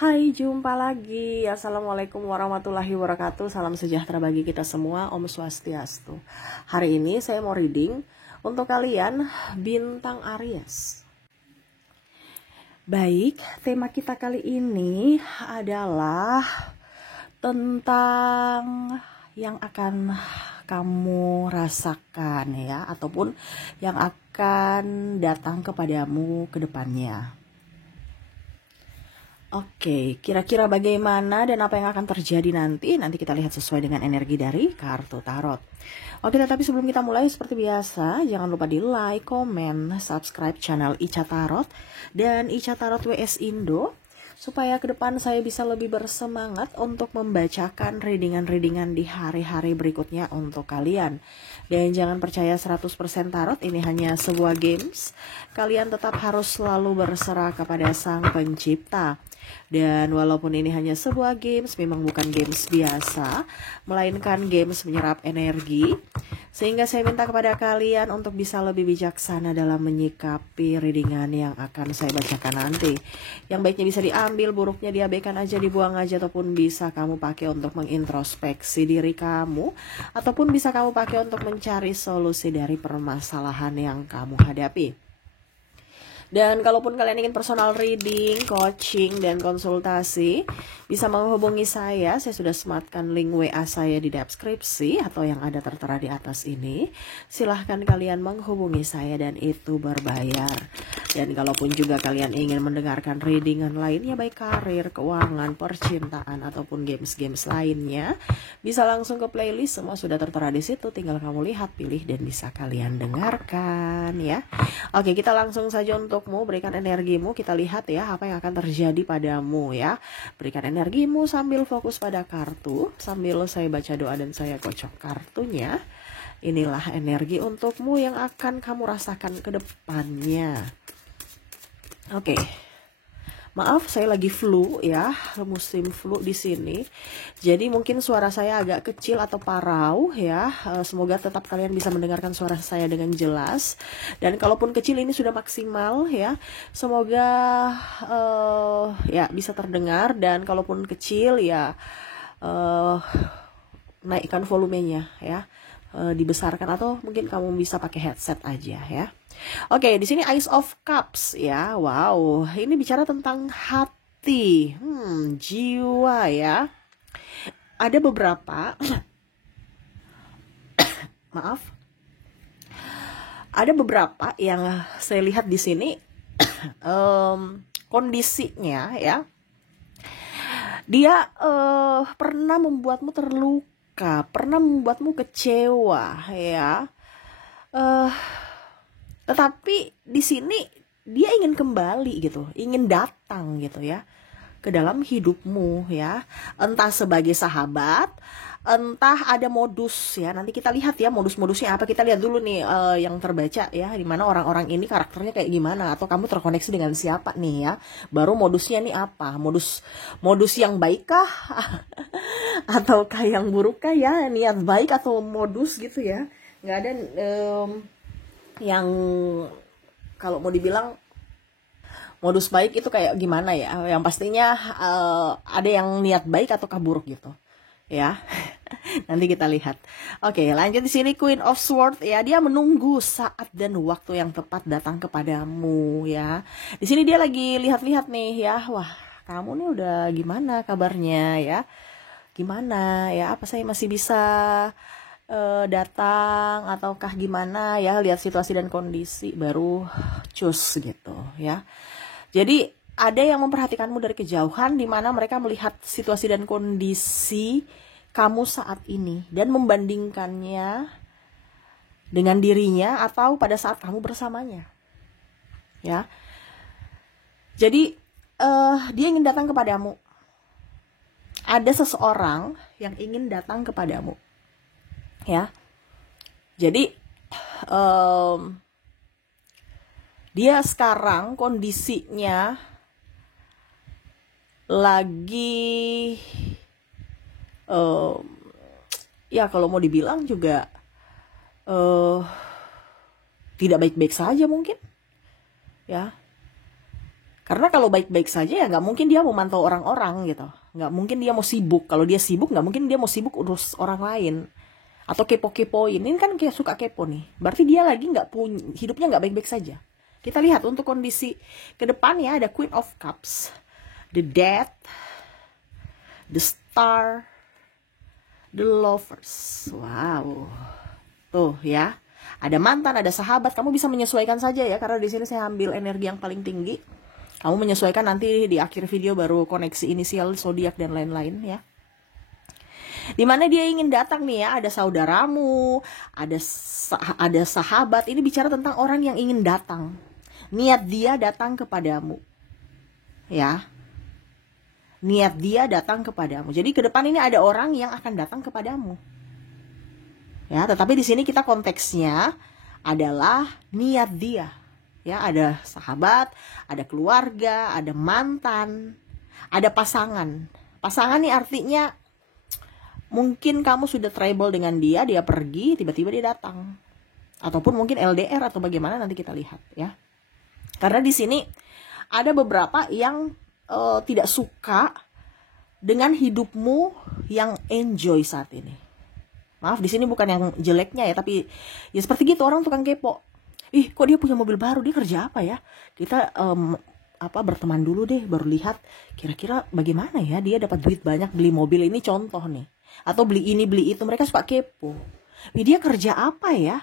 Hai, jumpa lagi. Assalamualaikum warahmatullahi wabarakatuh. Salam sejahtera bagi kita semua. Om Swastiastu. Hari ini saya mau reading untuk kalian bintang Aries. Baik, tema kita kali ini adalah tentang yang akan kamu rasakan ya, ataupun yang akan datang kepadamu ke depannya. Oke, kira-kira bagaimana dan apa yang akan terjadi nanti? Nanti kita lihat sesuai dengan energi dari kartu tarot. Oke, tetapi sebelum kita mulai seperti biasa, jangan lupa di like, komen, subscribe channel Ica Tarot dan Ica Tarot WS Indo, supaya ke depan saya bisa lebih bersemangat untuk membacakan readingan-readingan di hari-hari berikutnya untuk kalian. Dan jangan percaya 100% tarot, ini hanya sebuah games. Kalian tetap harus selalu berserah kepada Sang Pencipta. Dan walaupun ini hanya sebuah games, memang bukan games biasa, melainkan games menyerap energi. Sehingga saya minta kepada kalian untuk bisa lebih bijaksana dalam menyikapi readingan yang akan saya bacakan nanti. Yang baiknya bisa diambil, buruknya diabaikan aja, dibuang aja, ataupun bisa kamu pakai untuk mengintrospeksi diri kamu, ataupun bisa kamu pakai untuk mencari solusi dari permasalahan yang kamu hadapi. Dan kalaupun kalian ingin personal reading, coaching, dan konsultasi, bisa menghubungi saya. Saya sudah sematkan link WA saya di deskripsi atau yang ada tertera di atas ini. Silahkan kalian menghubungi saya dan itu berbayar. Dan kalaupun juga kalian ingin mendengarkan readingan lainnya, baik karir, keuangan, percintaan, ataupun games-games lainnya, bisa langsung ke playlist, semua sudah tertera di situ. Tinggal kamu lihat, pilih, dan bisa kalian dengarkan ya. Oke, kita langsung saja untukmu, berikan energimu, kita lihat ya apa yang akan terjadi padamu ya. Berikan energimu sambil fokus pada kartu, sambil saya baca doa dan saya kocok kartunya. Inilah energi untukmu yang akan kamu rasakan ke depannya. Oke. Maaf, saya lagi flu ya, musim flu di sini. Jadi mungkin suara saya agak kecil atau parau ya. Semoga tetap kalian bisa mendengarkan suara saya dengan jelas. Dan kalaupun kecil ini sudah maksimal ya. Semoga ya bisa terdengar, dan kalaupun kecil ya naikkan volumenya ya. Dibesarkan, atau mungkin kamu bisa pakai headset aja ya. Oke, di sini Ace of Cups ya. Wow, ini bicara tentang hati, jiwa ya. Ada beberapa maaf. Ada beberapa yang saya lihat di sini kondisinya ya. Dia pernah membuatmu terluka, pernah membuatmu kecewa ya. Tetapi di sini dia ingin kembali gitu, ingin datang gitu ya ke dalam hidupmu ya. Entah sebagai sahabat, entah ada modus ya. Nanti kita lihat ya modus-modusnya apa. Kita lihat dulu nih yang terbaca ya, dimana orang-orang ini karakternya kayak gimana, atau kamu terkoneksi dengan siapa nih ya. Baru modusnya nih apa, modus yang baik kah ataukah yang buruk kah ya, niat baik atau modus gitu ya. Nggak ada yang kalau mau dibilang modus baik itu kayak gimana ya. Yang pastinya ada yang niat baik ataukah buruk gitu ya. Nanti kita lihat. Oke, lanjut di sini Queen of Swords ya. Dia menunggu saat dan waktu yang tepat datang kepadamu ya. Di sini dia lagi lihat-lihat nih ya. Wah, kamu nih udah gimana kabarnya ya? Gimana ya? Apa saya masih bisa datang ataukah gimana ya, lihat situasi dan kondisi baru cus gitu ya. Jadi ada yang memperhatikanmu dari kejauhan, di mana mereka melihat situasi dan kondisi kamu saat ini dan membandingkannya dengan dirinya atau pada saat kamu bersamanya ya. Jadi dia ingin datang kepadamu. Ada seseorang yang ingin datang kepadamu ya. Jadi dia sekarang kondisinya lagi ya kalau mau dibilang juga tidak baik-baik saja mungkin ya. Karena kalau baik-baik saja ya nggak mungkin dia mau mantau orang-orang gitu. Nggak mungkin dia mau sibuk. Kalau dia sibuk nggak mungkin dia mau sibuk urus orang lain. Atau kepo-kepoin. Ini kan kayak suka kepo nih. Berarti dia lagi nggak punya, hidupnya nggak baik-baik saja. Kita lihat untuk kondisi ke depannya ada Queen of Cups, the Death, the Star, the Lovers. Wow. Tuh ya. Ada mantan, ada sahabat. Kamu bisa menyesuaikan saja ya. Karena di sini saya ambil energi yang paling tinggi. Kamu menyesuaikan nanti di akhir video baru koneksi inisial, zodiak dan lain-lain ya. Dimana dia ingin datang nih ya, ada saudaramu, ada sahabat. Ini bicara tentang orang yang ingin datang. Niat dia datang kepadamu. Ya. Niat dia datang kepadamu. Jadi ke depan ini ada orang yang akan datang kepadamu. Ya, tetapi di sini kita konteksnya adalah niat dia. Ya, ada sahabat, ada keluarga, ada mantan, ada pasangan. Pasangan nih artinya mungkin kamu sudah trouble dengan dia pergi, tiba-tiba dia datang. Ataupun mungkin LDR atau bagaimana nanti kita lihat ya. Karena di sini ada beberapa yang tidak suka dengan hidupmu yang enjoy saat ini. Maaf, di sini bukan yang jeleknya ya, tapi ya seperti gitu, orang tukang kepo. Ih, kok dia punya mobil baru, dia kerja apa ya? Kita berteman dulu deh, baru lihat kira-kira bagaimana ya dia dapat duit banyak beli mobil ini, contoh nih. Atau beli ini, beli itu, mereka suka kepo. Wih, dia kerja apa ya?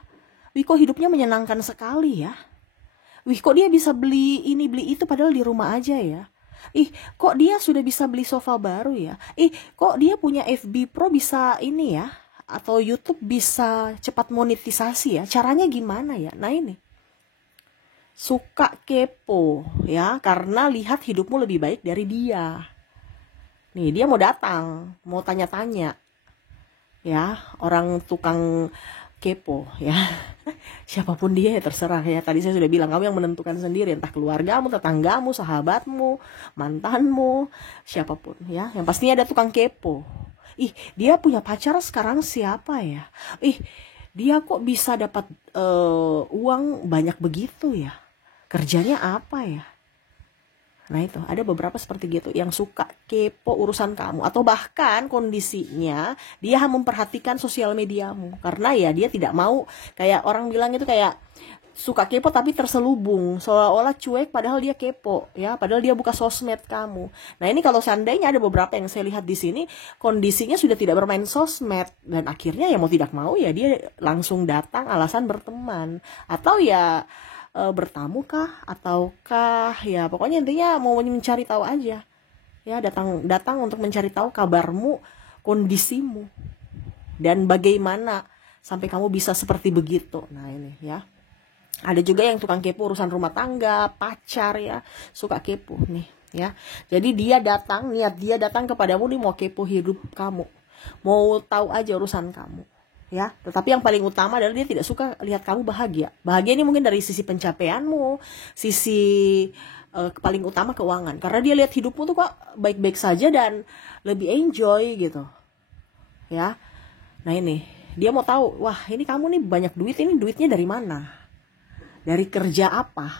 Wih, kok hidupnya menyenangkan sekali ya? Wih, kok dia bisa beli ini, beli itu padahal di rumah aja ya? Ih, kok dia sudah bisa beli sofa baru ya? Ih, kok dia punya FB Pro bisa ini ya? Atau YouTube bisa cepat monetisasi ya? Caranya gimana ya? Nah ini, suka kepo ya, karena lihat hidupmu lebih baik dari dia. Nih, dia mau datang, mau tanya-tanya ya, orang tukang kepo ya. Siapapun dia ya terserah ya. Tadi saya sudah bilang, kamu yang menentukan sendiri, entah keluargamu, tetanggamu, sahabatmu, mantanmu, siapapun ya. Yang pastinya ada tukang kepo. Ih, dia punya pacar sekarang siapa ya? Ih, dia kok bisa dapat uang banyak begitu ya? Kerjanya apa ya? Nah itu, ada beberapa seperti gitu yang suka kepo urusan kamu. Atau bahkan kondisinya dia memperhatikan sosial mediamu. Karena ya dia tidak mau, kayak orang bilang itu kayak suka kepo tapi terselubung, seolah-olah cuek padahal dia kepo ya, padahal dia buka sosmed kamu. Nah ini kalau seandainya ada beberapa yang saya lihat di sini kondisinya sudah tidak bermain sosmed, dan akhirnya ya mau tidak mau ya dia langsung datang alasan berteman, atau ya bertamu kah, ataukah ya pokoknya intinya mau mencari tahu aja ya, datang untuk mencari tahu kabarmu, kondisimu, dan bagaimana sampai kamu bisa seperti begitu. Nah ini ya. Ada juga yang tukang kepo urusan rumah tangga, pacar ya, suka kepo nih ya. Jadi dia datang, niat dia datang kepadamu nih mau kepo hidup kamu, mau tahu aja urusan kamu ya. Tetapi yang paling utama adalah dia tidak suka lihat kamu bahagia. Bahagia ini mungkin dari sisi pencapaianmu, sisi paling utama keuangan. Karena dia lihat hidupmu tuh kok baik-baik saja dan lebih enjoy gitu ya. Nah ini, dia mau tahu, wah ini kamu nih banyak duit, ini duitnya dari mana? Dari kerja apa?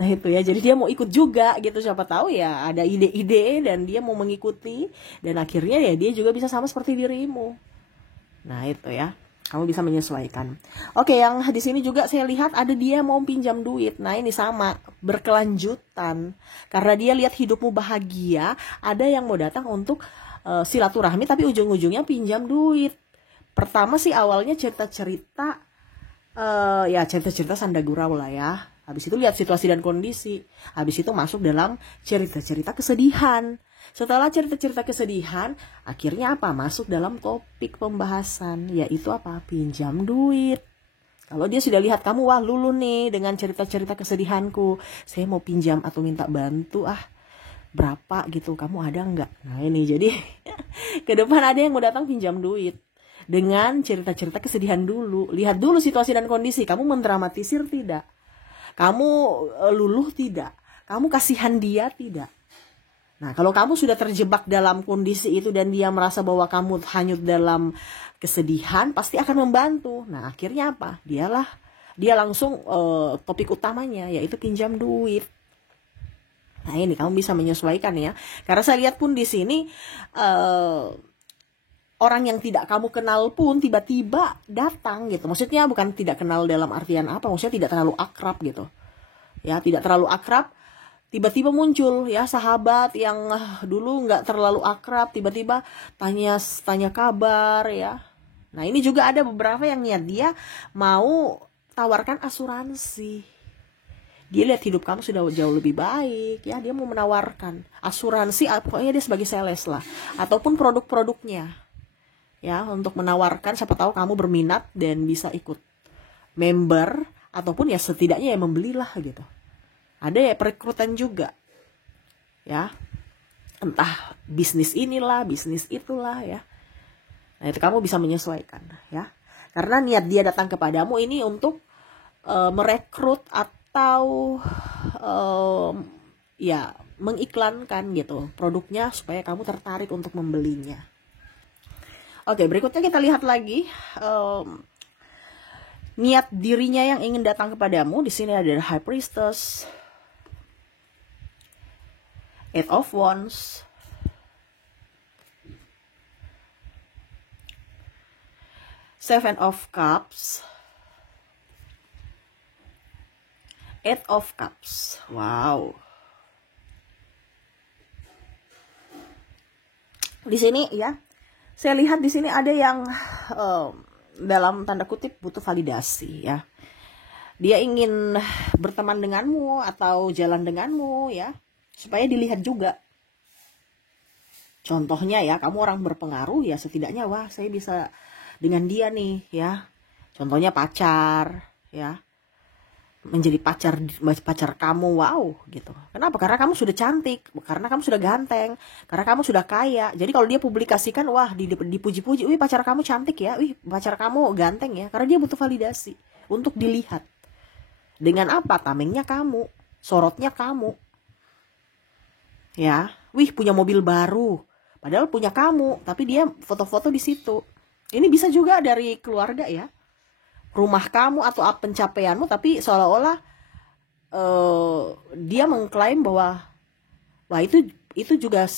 Nah itu ya, jadi dia mau ikut juga gitu, siapa tahu ya ada ide-ide dan dia mau mengikuti, dan akhirnya ya dia juga bisa sama seperti dirimu. Nah itu ya, kamu bisa menyesuaikan. Oke, yang di sini juga saya lihat ada dia mau pinjam duit. Nah ini sama, berkelanjutan. Karena dia lihat hidupmu bahagia, ada yang mau datang untuk silaturahmi tapi ujung-ujungnya pinjam duit. Pertama sih awalnya cerita-cerita, ya cerita-cerita sanda gurau lah ya. Habis itu lihat situasi dan kondisi. Habis itu masuk dalam cerita-cerita kesedihan. Setelah cerita-cerita kesedihan, akhirnya apa? Masuk dalam topik pembahasan, yaitu apa? Pinjam duit. Kalau dia sudah lihat kamu, wah lulu nih dengan cerita-cerita kesedihanku, saya mau pinjam atau minta bantu, berapa gitu, kamu ada nggak? Nah ini jadi ke depan ada yang mau datang pinjam duit dengan cerita-cerita kesedihan dulu. Lihat dulu situasi dan kondisi. Kamu mendramatisir tidak? Kamu luluh tidak? Kamu kasihan dia tidak? Nah, kalau kamu sudah terjebak dalam kondisi itu dan dia merasa bahwa kamu hanyut dalam kesedihan, pasti akan membantu. Nah, akhirnya apa? Dia langsung topik utamanya, yaitu pinjam duit. Nah ini kamu bisa menyesuaikan ya. Karena saya lihat pun di sini orang yang tidak kamu kenal pun tiba-tiba datang gitu. Maksudnya bukan tidak kenal dalam artian apa, maksudnya tidak terlalu akrab gitu. Ya, tidak terlalu akrab, tiba-tiba muncul ya sahabat yang dulu nggak terlalu akrab, tiba-tiba tanya kabar ya. Nah ini juga ada beberapa yang niat dia mau tawarkan asuransi. Dia lihat hidup kamu sudah jauh lebih baik ya, dia mau menawarkan asuransi, pokoknya dia sebagai sales lah, ataupun produk-produknya ya, untuk menawarkan, siapa tahu kamu berminat dan bisa ikut member, ataupun ya setidaknya ya membelilah gitu. Ada ya perekrutan juga ya, entah bisnis inilah, bisnis itulah ya. Nah itu kamu bisa menyesuaikan ya, karena niat dia datang kepadamu ini untuk merekrut atau ya mengiklankan gitu produknya supaya kamu tertarik untuk membelinya. Oke, berikutnya kita lihat lagi niat dirinya yang ingin datang kepadamu. Di sini ada High Priestess, Eight of Wands, Seven of Cups, Eight of Cups. Wow. Di sini ya, saya lihat di sini ada yang dalam tanda kutip butuh validasi ya. Dia ingin berteman denganmu atau jalan denganmu ya, supaya dilihat juga. Contohnya ya, kamu orang berpengaruh ya, setidaknya wah saya bisa dengan dia nih ya. Contohnya pacar ya, menjadi pacar kamu, wow gitu. Kenapa? Karena kamu sudah cantik, karena kamu sudah ganteng, karena kamu sudah kaya. Jadi kalau dia publikasikan, wah dipuji-puji, wih pacar kamu cantik ya, wih pacar kamu ganteng ya, karena dia butuh validasi untuk dilihat. Dengan apa? Tamengnya kamu, sorotnya kamu ya. Wih punya mobil baru, padahal punya kamu, tapi dia foto-foto di situ. Ini bisa juga dari keluarga ya, rumah kamu atau pencapaianmu, tapi seolah-olah dia mengklaim bahwa wah itu juga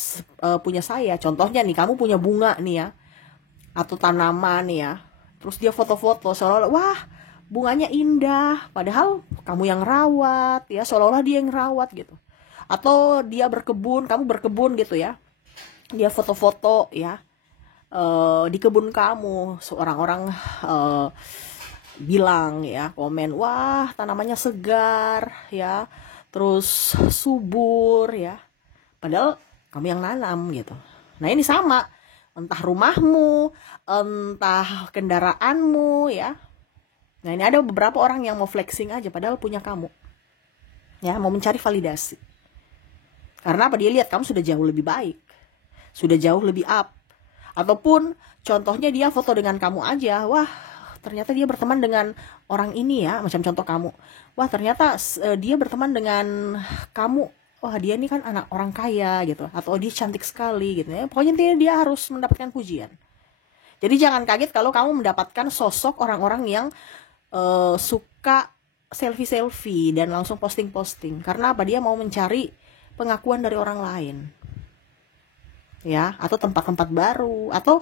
punya saya. Contohnya nih, kamu punya bunga nih ya, atau tanaman nih ya, terus dia foto-foto seolah-olah wah bunganya indah, padahal kamu yang rawat ya, seolah-olah dia yang rawat gitu. Atau dia berkebun, kamu berkebun gitu ya, dia foto-foto ya di kebun kamu, seorang orang bilang ya, komen wah tanamannya segar ya, terus subur ya, padahal kamu yang nanam gitu. Nah ini sama, entah rumahmu, entah kendaraanmu ya. Nah ini ada beberapa orang yang mau flexing aja padahal punya kamu ya, mau mencari validasi. Karena apa? Dia lihat kamu sudah jauh lebih baik, sudah jauh lebih up. Ataupun contohnya dia foto dengan kamu aja, wah ternyata dia berteman dengan orang ini ya, macam contoh kamu, wah ternyata dia berteman dengan kamu, wah dia ini kan anak orang kaya gitu, atau dia cantik sekali gitu ya. Pokoknya dia harus mendapatkan pujian. Jadi jangan kaget kalau kamu mendapatkan sosok orang-orang yang suka selfie dan langsung posting. Karena apa? Dia mau mencari pengakuan dari orang lain ya, atau tempat-tempat baru, atau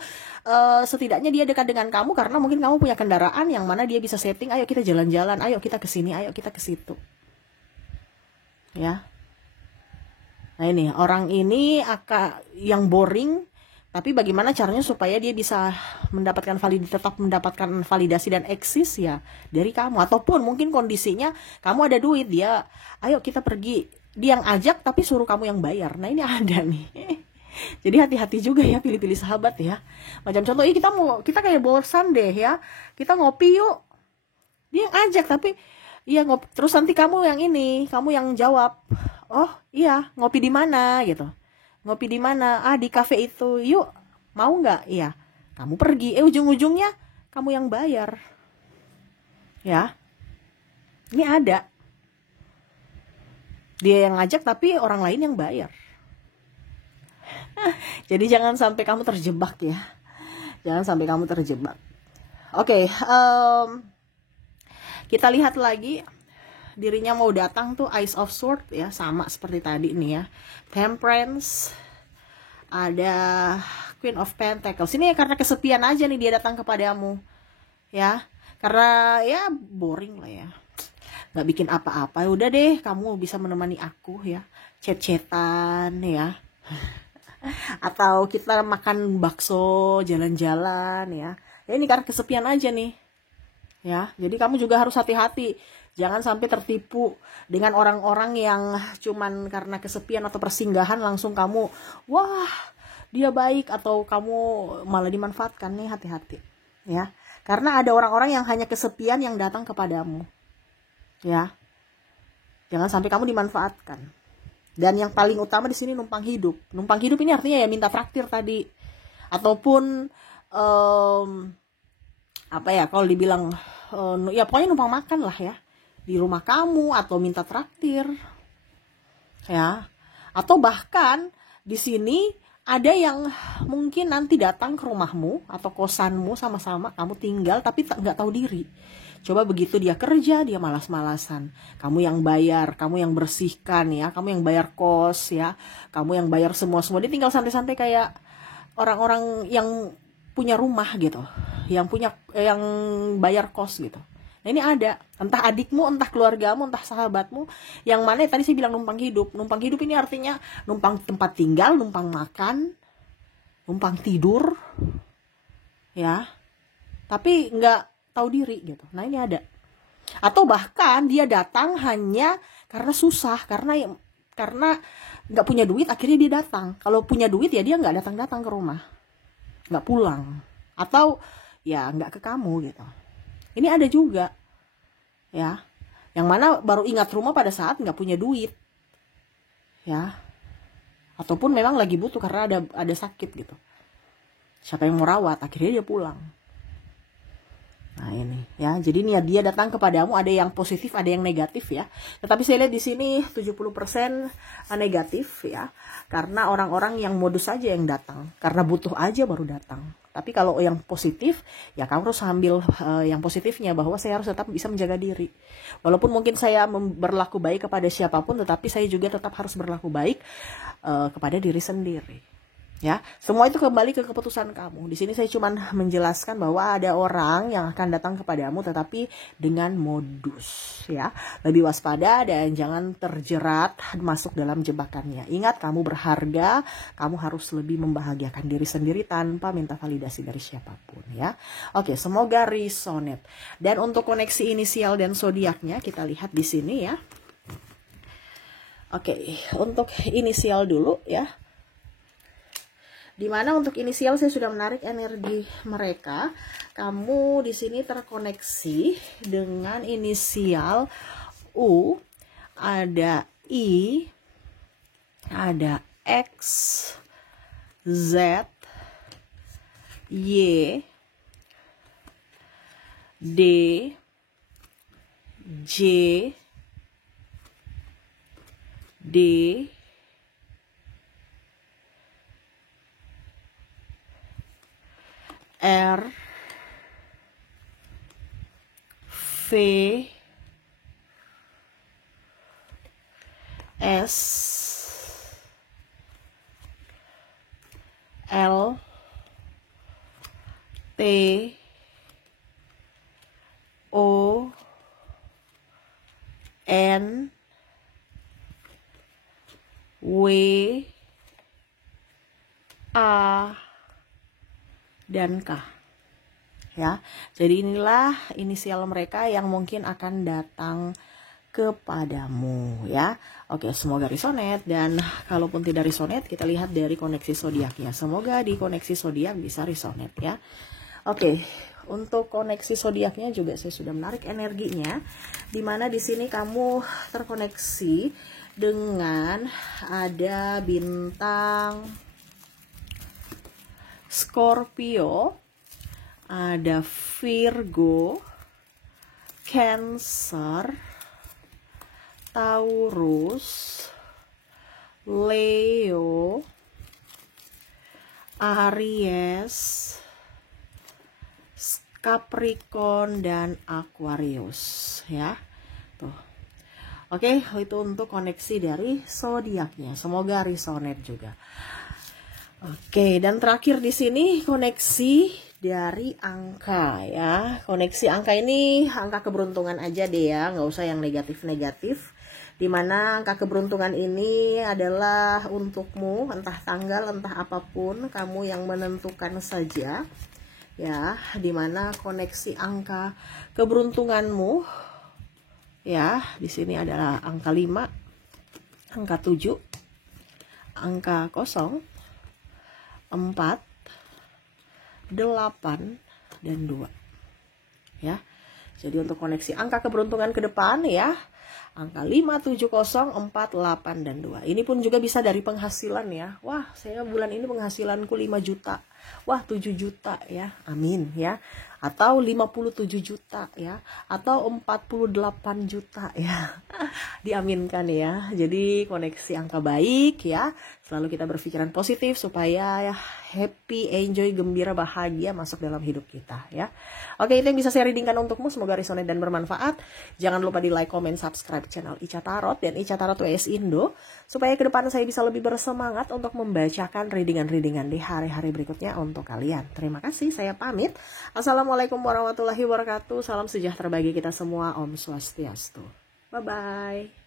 setidaknya dia dekat dengan kamu karena mungkin kamu punya kendaraan yang mana dia bisa setting, ayo kita jalan-jalan, ayo kita ke sini, ayo kita ke situ ya. Nah ini orang ini yang boring, tapi bagaimana caranya supaya dia bisa tetap mendapatkan validasi dan eksis ya dari kamu. Ataupun mungkin kondisinya kamu ada duit, dia ayo kita pergi, dia yang ajak tapi suruh kamu yang bayar. Nah ini ada nih. Jadi hati-hati juga ya, pilih-pilih sahabat ya. Macam contoh, kita kayak bosan deh ya, kita ngopi yuk, dia yang ajak tapi iya ngopi, terus nanti kamu yang jawab, oh iya ngopi di mana gitu, ngopi di mana, di kafe itu, yuk mau nggak, iya kamu pergi, ujung-ujungnya kamu yang bayar ya. Ini ada, dia yang ngajak tapi orang lain yang bayar. Jadi jangan sampai kamu terjebak ya. Jangan sampai kamu terjebak. Oke, kita lihat lagi dirinya mau datang tuh Ace of Swords ya, sama seperti tadi nih ya. Temperance, ada Queen of Pentacles. Ini karena kesepian aja nih dia datang kepadamu ya, karena ya boring lah ya, nggak bikin apa-apa. Udah deh, kamu bisa menemani aku ya, chat-chatan ya, atau kita makan bakso, jalan-jalan ya. Ini karena kesepian aja nih ya. Jadi kamu juga harus hati-hati, jangan sampai tertipu dengan orang-orang yang cuman karena kesepian atau persinggahan langsung kamu wah dia baik, atau kamu malah dimanfaatkan nih. Hati-hati ya, karena ada orang-orang yang hanya kesepian yang datang kepadamu ya. Jangan sampai kamu dimanfaatkan. Dan yang paling utama di sini numpang hidup. Numpang hidup ini artinya ya minta traktir tadi, ataupun apa ya, kalau dibilang ya pokoknya numpang makan lah ya di rumah kamu, atau minta traktir ya. Atau bahkan di sini ada yang mungkin nanti datang ke rumahmu atau kosanmu, sama-sama kamu tinggal tapi nggak tahu diri. Coba begitu dia kerja, dia malas-malasan, kamu yang bayar, kamu yang bersihkan ya, kamu yang bayar kos ya, kamu yang bayar semua, dia tinggal santai-santai kayak orang-orang yang punya rumah gitu, yang bayar kos gitu. Nah ini ada, entah adikmu, entah keluargamu, entah sahabatmu, yang mana tadi saya bilang numpang hidup. Numpang hidup ini artinya numpang tempat tinggal, numpang makan, numpang tidur ya, tapi nggak tahu diri gitu. Nah ini ada. Atau bahkan dia datang hanya karena susah, karena nggak punya duit, akhirnya dia datang. Kalau punya duit ya dia nggak datang-datang ke rumah, nggak pulang, atau ya nggak ke kamu gitu. Ini ada juga ya, yang mana baru ingat rumah pada saat nggak punya duit ya, ataupun memang lagi butuh karena ada sakit gitu. Siapa yang mau rawat, akhirnya dia pulang. Nah ini ya, jadi nih dia datang kepadamu, ada yang positif, ada yang negatif ya. Tetapi saya lihat di sini 70% negatif ya, karena orang-orang yang modus saja yang datang, karena butuh aja baru datang. Tapi kalau yang positif ya kamu harus ambil yang positifnya, bahwa saya harus tetap bisa menjaga diri. Walaupun mungkin saya berlaku baik kepada siapapun, tetapi saya juga tetap harus berlaku baik kepada diri sendiri. Ya, semua itu kembali ke keputusan kamu. Di sini saya cuma menjelaskan bahwa ada orang yang akan datang kepadamu tetapi dengan modus ya. Lebih waspada dan jangan terjerat masuk dalam jebakannya. Ingat, kamu berharga, kamu harus lebih membahagiakan diri sendiri tanpa minta validasi dari siapapun ya. Oke, semoga resonate. Dan untuk koneksi inisial dan zodiaknya kita lihat di sini ya. Oke, untuk inisial dulu ya. Dimana untuk inisial saya sudah menarik energi mereka. Kamu di sini terkoneksi dengan inisial U, ada I, ada X, Z, Y, D, J, D, R, V, S, L, T, O, N, W, A, dan K ya. Jadi inilah inisial mereka yang mungkin akan datang kepadamu ya. Oke, semoga resonate, dan kalaupun tidak resonate kita lihat dari koneksi zodiaknya. Semoga di koneksi zodiak bisa resonate ya. Oke, untuk koneksi zodiaknya juga saya sudah menarik energinya, dimana di sini kamu terkoneksi dengan ada bintang Scorpio, ada Virgo, Cancer, Taurus, Leo, Aries, Capricorn, dan Aquarius ya. Tuh. Oke, itu untuk koneksi dari zodiaknya. Semoga resonate juga. Oke, dan terakhir di sini koneksi dari angka ya. Koneksi angka ini angka keberuntungan aja deh ya, nggak usah yang negatif-negatif. Dimana angka keberuntungan ini adalah untukmu, entah tanggal, entah apapun, kamu yang menentukan saja ya. Dimana koneksi angka keberuntunganmu ya, di sini adalah angka 5, angka 7, angka 0, 4, 8, dan 2 ya. Jadi untuk koneksi angka keberuntungan ke depan ya, angka 5, 7, 0, 4, 8, dan 2. Ini pun juga bisa dari penghasilan ya. Wah, saya bulan ini penghasilanku 5 juta. Wah, 7 juta ya. Amin ya. Atau 57 juta ya. Atau 48 juta ya. Diaminkan ya. Jadi koneksi angka baik ya. Selalu kita berpikiran positif supaya ya, happy, enjoy, gembira, bahagia masuk dalam hidup kita ya. Oke, itu yang bisa saya readingkan untukmu. Semoga resonate dan bermanfaat. Jangan lupa di like, comment, subscribe channel Ica Tarot dan Ica Tarot WS Indo. Supaya ke depan saya bisa lebih bersemangat untuk membacakan readingan-readingan di hari-hari berikutnya untuk kalian. Terima kasih, saya pamit. Assalamualaikum warahmatullahi wabarakatuh. Salam sejahtera bagi kita semua. Om Swastiastu. Bye-bye.